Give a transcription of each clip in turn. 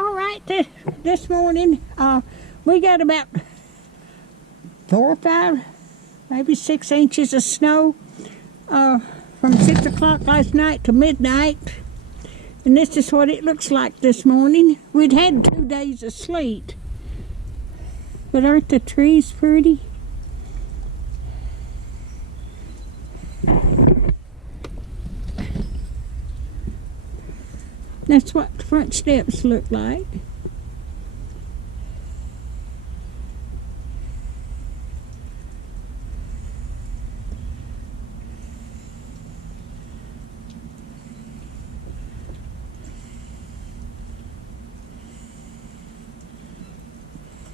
All right, this morning we got about 4 or 5, maybe 6 inches of snow from 6 o'clock last night to midnight. And this is what it looks like this morning. We'd had 2 days of sleet. But aren't the trees pretty? That's what the front steps look like.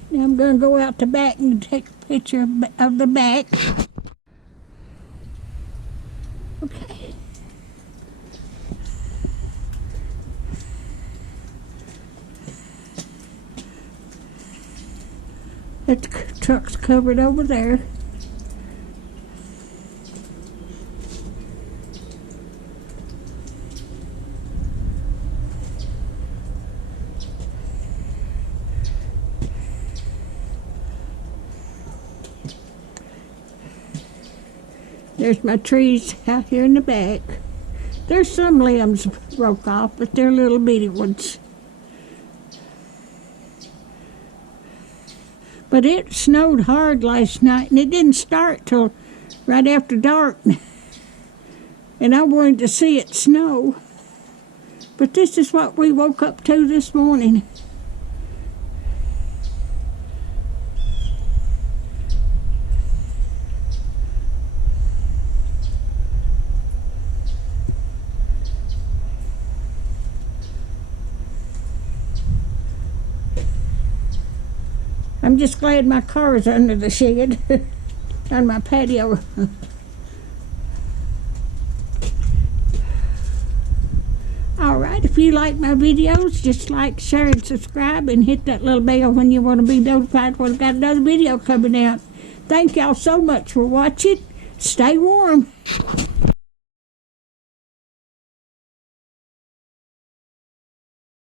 Now I'm going to go out the back and take a picture of the back. Okay. That truck's covered over there. There's my trees out here in the back. There's some limbs broke off, but they're little bitty ones. But it snowed hard last night, and it didn't start till right after dark. And I wanted to see it snow. But this is what we woke up to this morning. I'm just glad my car is under the shed on my patio. Alright, if you like my videos, just like, share, and subscribe, and hit that little bell when you want to be notified when I've got another video coming out. Thank y'all so much for watching. Stay warm.